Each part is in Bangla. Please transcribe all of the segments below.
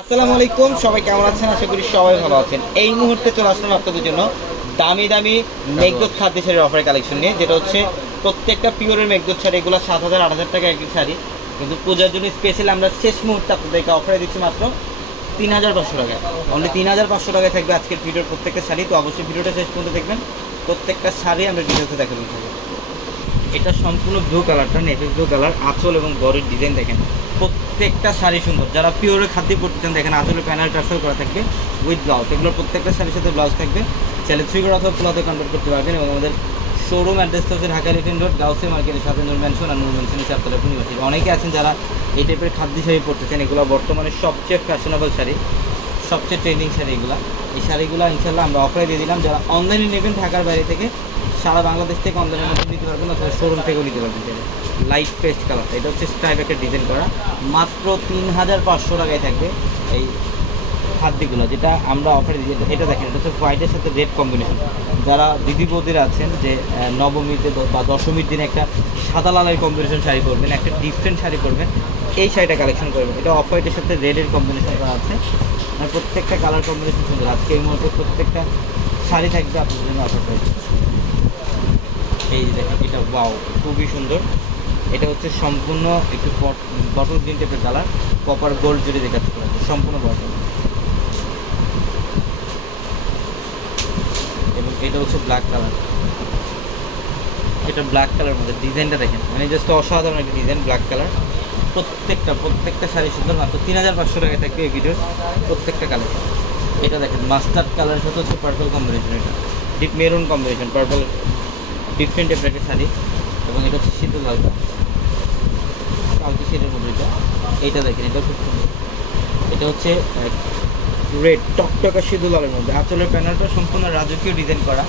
আসসালামু আলাইকুম, সবাই কেমন আছেন? আশা করি সবাই ভালো আছেন। এই মুহূর্তে চলে আসলাম আপনাদের জন্য দামি দামি মেঘদূত খাদ্য শাড়ির অফার কালেকশন নিয়ে, যেটা হচ্ছে প্রত্যেকটা পিওরের মেঘদূত শাড়ি, এগুলো সাত হাজার, আট হাজার টাকা একটি শাড়ি। কিন্তু পূজার জন্য স্পেশাল আমরা শেষ মুহূর্তে আপনাদেরকে অফারে দিচ্ছি মাত্র তিন হাজার পাঁচশো টাকা অনলি তিন হাজার পাঁচশো টাকায় থাকবে আজকের ভিডিওর প্রত্যেকটা শাড়ি। তো অবশ্যই ভিডিওটা শেষ পর্যন্ত দেখবেন। প্রত্যেকটা শাড়ি আমরা ডিটেলসে দেখা দিতে হবে এটা সম্পূর্ণ ব্লু কালারটা নেভি ব্লু কালার আঁচল এবং বডির ডিজাইন দেখেন। প্রত্যেকটা শাড়ি সুন্দর। যারা পিওরের খাদ্য পড়তে চান, দেখেন আঁচলে প্যানেল টার্সেল করা থাকবে উইথ ব্লাউজ এগুলোর প্রত্যেকটা শাড়ির সাথে ব্লাউজ থাকবে। চাইলে থ্রি করে অথবা ফুলাতে কনভার্ট করতে পারবেন এবং আমাদের শোরুম অ্যাড্রেসটা হচ্ছে ঢাকা রিটেন রোড গাউসে মার্কেটের সাথে নূর ম্যানশন আর নূর ম্যানশনের চারতলা ইউনিভার্সিটি অনেকে আছেন যারা এই টাইপের খাদ্য শাড়ি পড়তে চান, এগুলো বর্তমানে সবচেয়ে ফ্যাশনেবল শাড়ি, সবচেয়ে ট্রেন্ডিং শাড়ি এগুলো। এই শাড়িগুলো ইনশাল্লাহ আমরা অফারে দিয়ে দিলাম। যারা অনলাইনে নেবেন, ঢাকার বাইরে থেকে সারা বাংলাদেশ থেকে অনলাইনের মধ্যে নিতে পারবেন অথবা শোরুম থেকেও নিতে পারবেন লাইট পেস্ট কালার এটা হচ্ছে স্টাইপ একটা ডিজাইন করা। মাত্র তিন হাজার পাঁচশো টাকায় থাকবে এই খাদ্যগুলো যেটা আমরা অফারে এটা- দেখেন, এটা হচ্ছে হোয়াইটের সাথে রেড কম্বিনেশন যারা দিদি আছেন যে নবমীতে বা দশমীর দিনে একটা সাদা লালের কম্বিনেশন শাড়ি পরবেন, একটা ডিফারেন্ট শাড়ি পরবেন, এই শাড়িটা কালেকশন করবেন এটা অফ হোয়াইটের সাথে রেডের কম্বিনেশন করা আছে। আর প্রত্যেকটা কালার কম্বিনেশন সুন্দর। আজকে এই মুহূর্তে প্রত্যেকটা শাড়ি থাকবে আপনার জন্য অফার এই দেখেন, এটা ওয়াও খুবই সুন্দর। এটা হচ্ছে সম্পূর্ণ একটু বটল গ্রিন টাইপের কালার কপার গোল্ড জুড়ে দেখাচ্ছে সম্পূর্ণ বটল এবং এটা হচ্ছে ব্ল্যাক কালার এটা ব্ল্যাক কালার মধ্যে ডিজাইনটা দেখেন মানে জাস্ট অসাধারণ একটা ডিজাইন ব্ল্যাক কালার প্রত্যেকটা প্রত্যেকটা শাড়ি সুন্দর, মাত্র তিন হাজার পাঁচশো টাকায় থাকবে এই ভিডিওর প্রত্যেকটা কালার এটা দেখেন মাস্টার্ড কালারের সাথে হচ্ছে পার্পল কম্বিনেশন এটা। Deep maroon combination purple different টাইপের একটা শাড়ি এবং এটা হচ্ছে শীতল হালকা কালকে শেডের মধ্যে এটা। এইটা দেখেন, এটা খুব সুন্দর। এটা হচ্ছে রেড টকটকা সিঁদুর লালের মধ্যে। আঁচলের প্যানেলটা সম্পূর্ণ রাজকীয় ডিজাইন করা।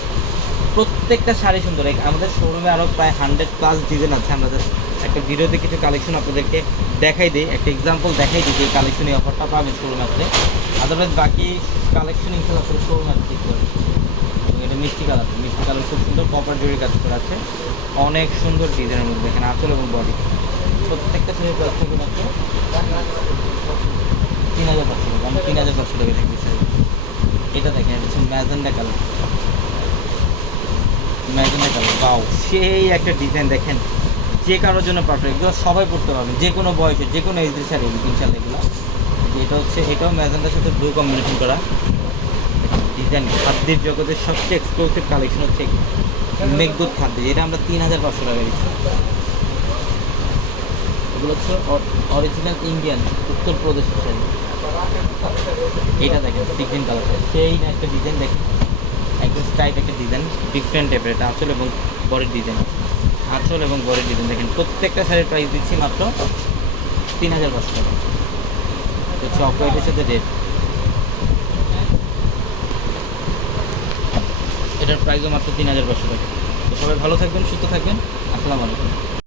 প্রত্যেকটা শাড়ি সুন্দর। আমাদের শোরুমে আরও প্রায় হান্ড্রেড প্লাস ডিজাইন আছে। আমরা একটা ভিডিওতে কিছু কালেকশন আপনাদেরকে দেখাই দিই। একটা এক্সাম্পল দেখাই দিই যে কালেকশন এই অফারটা পাবেন শোরুমে আসলে। আদারওয়াইজ বাকি কালেকশন ইনশাল্লাহ শোরুমে দেখতে পাবেন এবং এটা মিষ্টি কালার মিষ্টি কালার খুব কপার জড়ি কাজ করা আছে। অনেক সুন্দর ডিজাইনের মধ্যে এখানে আঁচল এবং বডি প্রত্যেকটা শাড়ির প্রাইস থাকবে মাত্র তিন হাজার পাঁচশো টাকা আমি তিন হাজার পাঁচশো টাকা থাকবে শাড়ি এটা দেখেন, এটা হচ্ছে ম্যাজেন্ডা কালার ম্যাজেন্ডা কালার বাও সেই একটা ডিজাইন দেখেন। যে কারোর জন্য পারফেক্ট এগুলো সবাই পড়তে পারবেন যে কোনো বয়সে, যে কোনো এজের শাড়ি ইনশাল্লাহ এগুলো। এটা হচ্ছে, এটাও ম্যাজেন্ডার সাথে ব্লু কম্বিনেশন করা। ডিজাইন খাদ্যের জগতের সবচেয়ে এক্সক্লুসিভ কালেকশন হচ্ছে মেঘদূত খাদ্য, যেটা আমরা তিন হাজার পাঁচশো টাকা দিচ্ছি। এগুলো হচ্ছে অরিজিনাল ইন্ডিয়ান উত্তরপ্রদেশের শাড়ি এটা দেখেন সিকিম কালার সেই একটা ডিজাইন দেখেন। একদম স্টাইপ একটা ডিজাইন ডিফারেন্ট টাইপের এটা আঁচল এবং বডির ডিজাইন আঁচল এবং বডির ডিজাইন দেখেন, প্রত্যেকটা শাড়ির প্রাইস দিচ্ছি মাত্র তিন হাজার পাঁচশো টাকা। হচ্ছে অফ হোয়াইটের সাথে রেড এটার প্রাইসও মাত্র তিন হাজার পাঁচশো টাকা। তো সবাই ভালো থাকবেন, সুস্থ থাকবেন। আসসালামু আলাইকুম।